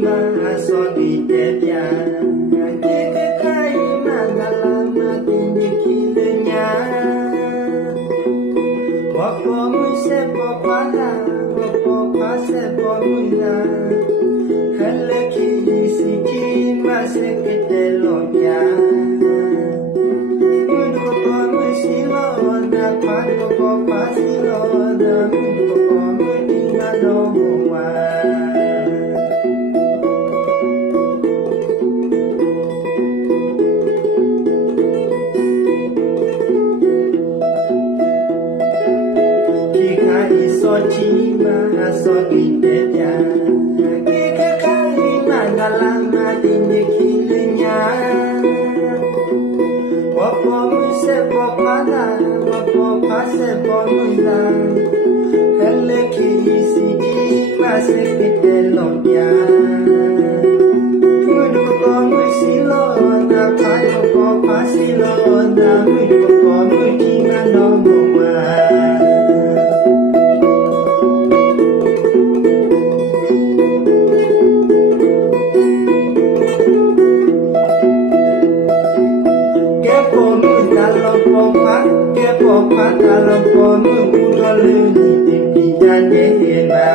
soalnya kita kaina dalam hati kilenya wapo musepo pada wapo pasepo muda kale kisiki maseketelonya unuko musilo dapat wapo pasilo dan unuko mutina doa Sochima soalnya kita kaina dalam hati kilenya wapo musepo pada wapo pasepo muda kale kisiki maseketelonya unuko musilo dapat wapo pasilo dan unuko mutina doa dalam pomu kudole di pijan dehema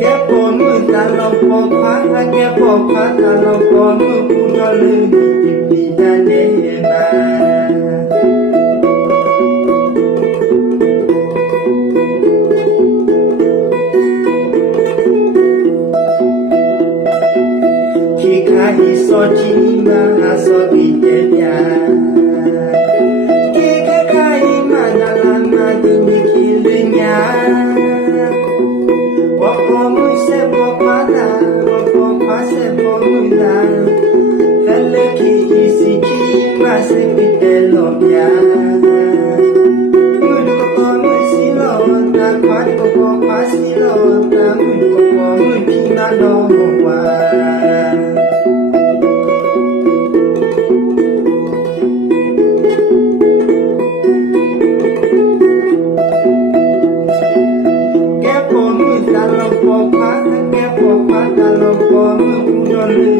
kepomu dalam pomu kudole di pijan dehema Sochima soalnya kita kaina dalam hati kilenya wapo musepo pada wapo pasepo muda kale kisiki maseketelonya unuko musilo dapat wapo pasilo dan unuko mutina doa dalam popa dalam pomu kudole